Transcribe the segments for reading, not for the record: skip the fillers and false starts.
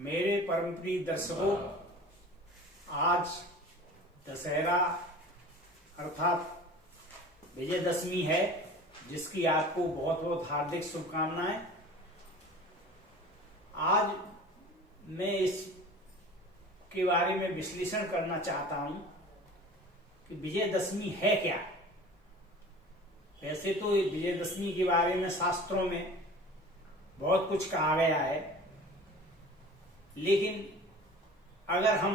मेरे परमप्रिय दर्शकों, आज दशहरा अर्थात विजयदशमी है, जिसकी आपको बहुत बहुत हार्दिक शुभकामनाएं। आज मैं इस के बारे में विश्लेषण करना चाहता हूं कि विजयदशमी है क्या। वैसे तो विजयदशमी के बारे में शास्त्रों में बहुत कुछ कहा गया है, लेकिन अगर हम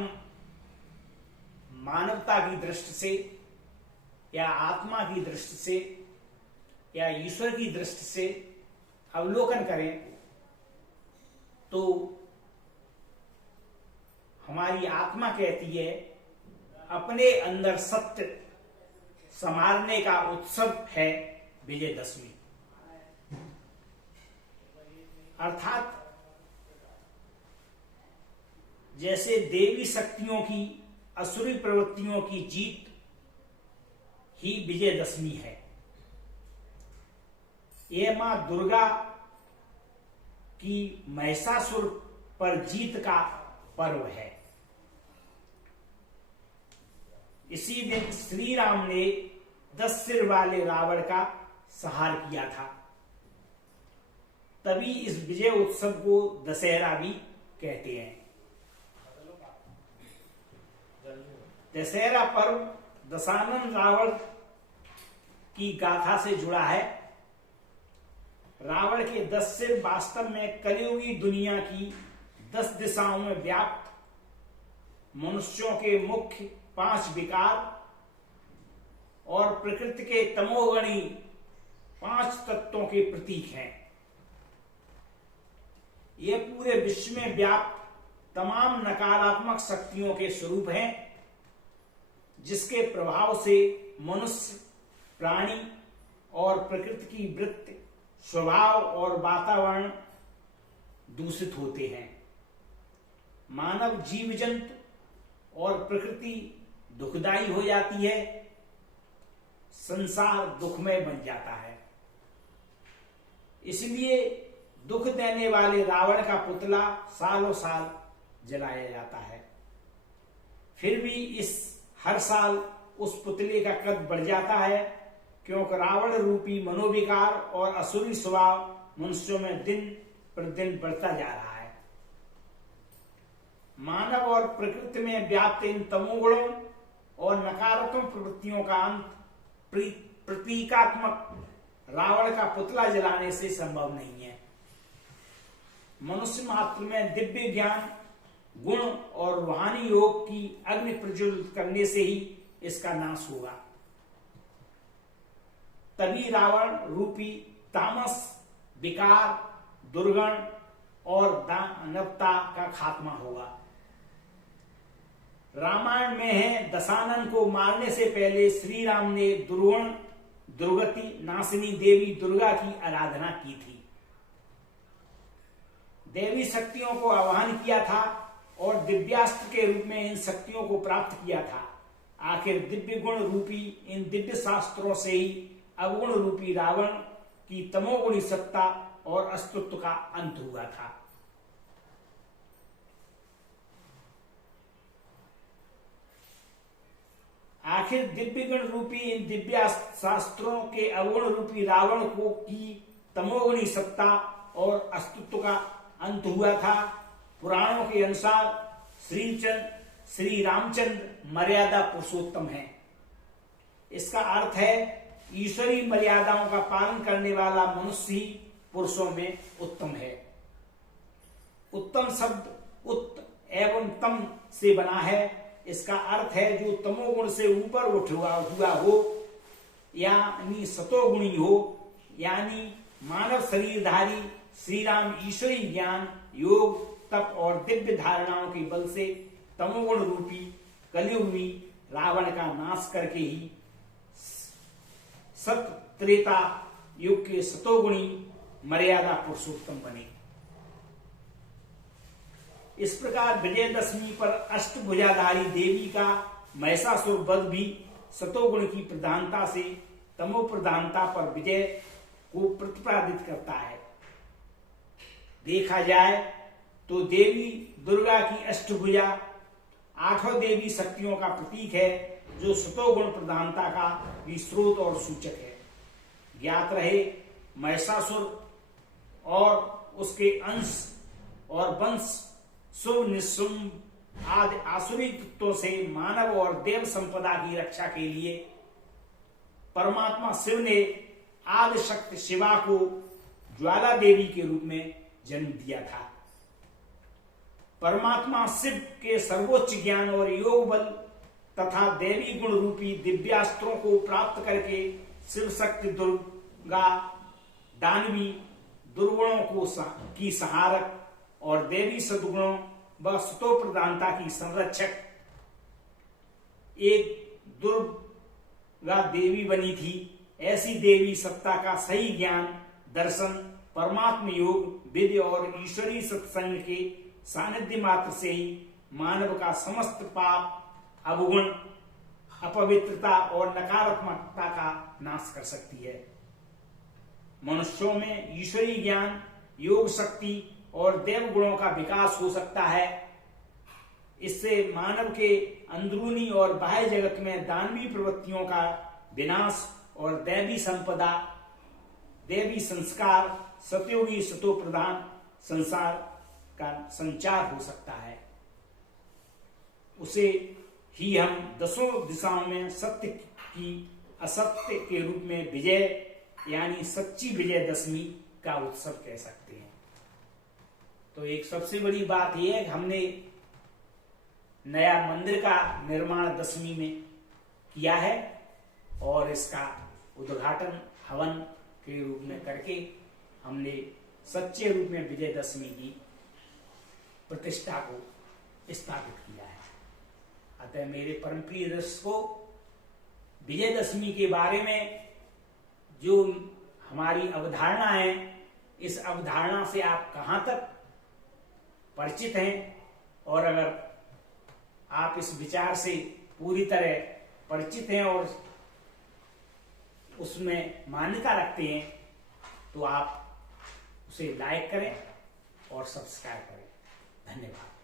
मानवता की दृष्टि से या आत्मा की दृष्टि से या ईश्वर की दृष्टि से अवलोकन करें तो हमारी आत्मा कहती है अपने अंदर सत्य संवारने का उत्सव है विजयदशमी। अर्थात जैसे देवी शक्तियों की असुरी प्रवृत्तियों की जीत ही विजयदशमी है। यह मां दुर्गा की महिषासुर पर जीत का पर्व है। इसी दिन श्री राम ने 10 सिर वाले रावण का संहार किया था। तभी इस विजय उत्सव को दशहरा भी कहते हैं। दशहरा पर्व दशानन रावण की गाथा से जुड़ा है। रावण के 10 सिर वास्तव में कलियुगी दुनिया की 10 दिशाओं में व्याप्त मनुष्यों के मुख्य 5 विकार और प्रकृति के तमोगणी 5 तत्वों के प्रतीक हैं। ये पूरे विश्व में व्याप्त तमाम नकारात्मक शक्तियों के स्वरूप हैं, जिसके प्रभाव से मनुष्य, प्राणी और प्रकृति की वृत्ति, स्वभाव और वातावरण दूषित होते हैं। मानव, जीव जंतु और प्रकृति दुखदायी हो जाती है। संसार दुखमय बन जाता है। इसलिए दुख देने वाले रावण का पुतला सालों साल जलाया जाता है। फिर भी हर साल उस पुतले का कद बढ़ जाता है, क्योंकि रावण रूपी मनोविकार और असुरी स्वभाव मनुष्यों में दिन प्रतिदिन बढ़ता जा रहा है। मानव और प्रकृति में व्याप्त इन तमोगुणों और नकारात्मक प्रवृत्तियों का अंत प्रतीकात्मक रावण का पुतला जलाने से संभव नहीं है। मनुष्य मात्र में दिव्य ज्ञान, गुण और रूहानी योग की अग्नि प्रज्वलित करने से ही इसका नाश होगा। तभी रावण रूपी तामस, विकार, दुर्गण और दानवता का खात्मा होगा। रामायण में है, दशानन को मारने से पहले श्री राम ने दुर्गुण, दुर्गति नाशिनी देवी दुर्गा की आराधना की थी। देवी शक्तियों को आह्वान किया था और दिव्यास्त्र के रूप में इन शक्तियों को प्राप्त किया था। आखिर दिव्य गुण रूपी इन दिव्य शास्त्रों से ही अवगुण रूपी रावण की तमोगुणी सत्ता और अस्तित्व का अंत हुआ था। आखिर दिव्य गुण रूपी इन दिव्य शास्त्रों के अवगुण रूपी रावण को की तमोगुणी सत्ता और अस्तित्व का अंत हुआ था। पुराणों के अनुसार श्री रामचंद्र मर्यादा पुरुषोत्तम है। इसका अर्थ है ईश्वरी मर्यादाओं का पालन करने वाला मनुष्य ही पुरुषों में उत्तम है। उत्तम शब्द उत एवं तम से बना है। इसका अर्थ है जो तमोगुण से ऊपर उठा हुआ हो, यानी सतोगुणी हो, यानी मानव शरीरधारी श्री राम ईश्वरी ज्ञान, योग, तप और दिव्य धारणाओं के बल से तमोगुण रूपी कलयुग में रावण का नाश करके ही सत त्रेता युग के सतोगुणी मर्यादा पुरुषोत्तम बने। इस प्रकार विजयदशमी पर अष्टभुजाधारी देवी का महिषासुर वध भी सतोगुण की प्रधानता से तमो प्रधानता पर विजय को प्रतिपादित करता है। देखा जाए तो देवी दुर्गा की अष्टभुजा 8 देवी शक्तियों का प्रतीक है, जो सतोगुण प्रधानता का भी स्रोत और सूचक है। ज्ञात रहे, महिषासुर और उसके अंश और वंश शुभ निशुंभ आदि आसुरी तत्वों से मानव और देव संपदा की रक्षा के लिए परमात्मा शिव ने आदि शक्ति शिवा को ज्वाला देवी के रूप में जन्म दिया था। परमात्मा शिव के सर्वोच्च ज्ञान और योग बल तथा देवी गुण रूपी दिव्यास्त्रों को प्राप्त करके शिव शक्ति दुर्गा दानवी दुर्गुणों की संहारक और देवी सद्गुणों व सतो प्रधानता की संरक्षक एक दुर्गा देवी बनी थी। ऐसी देवी सत्ता का सही ज्ञान, दर्शन, परमात्म योग, विधि और ईश्वरीय सत्संग के सानिध्य मात्र से ही मानव का समस्त पाप, अवगुण, अपवित्रता और नकारात्मकता का नाश कर सकती है। मनुष्यों में ईश्वरीय ज्ञान, योग शक्ति और देव गुणों का विकास हो सकता है। इससे मानव के अंदरूनी और बाह्य जगत में दानवी प्रवृत्तियों का विनाश और दैवी संपदा, देवी संस्कार, सतयोगी सतो प्रधान संसार का संचार हो सकता है। उसे ही हम दसों दिशाओं में सत्य की असत्य के रूप में विजय यानी सच्ची विजयदशमी का उत्सव कह सकते हैं। तो एक सबसे बड़ी बात यह है कि हमने नया मंदिर का निर्माण दशमी में किया है और इसका उद्घाटन हवन के रूप में करके हमने सच्चे रूप में विजयदशमी की प्रतिष्ठा को स्थापित किया है। अतः मेरे परम प्रिय दर्शकों, विजयदशमी के बारे में जो हमारी अवधारणा है, इस अवधारणा से आप कहां तक परिचित हैं, और अगर आप इस विचार से पूरी तरह परिचित हैं और उसमें मान्यता रखते हैं, तो आप उसे लाइक करें और सब्सक्राइब करें। धन्यवाद।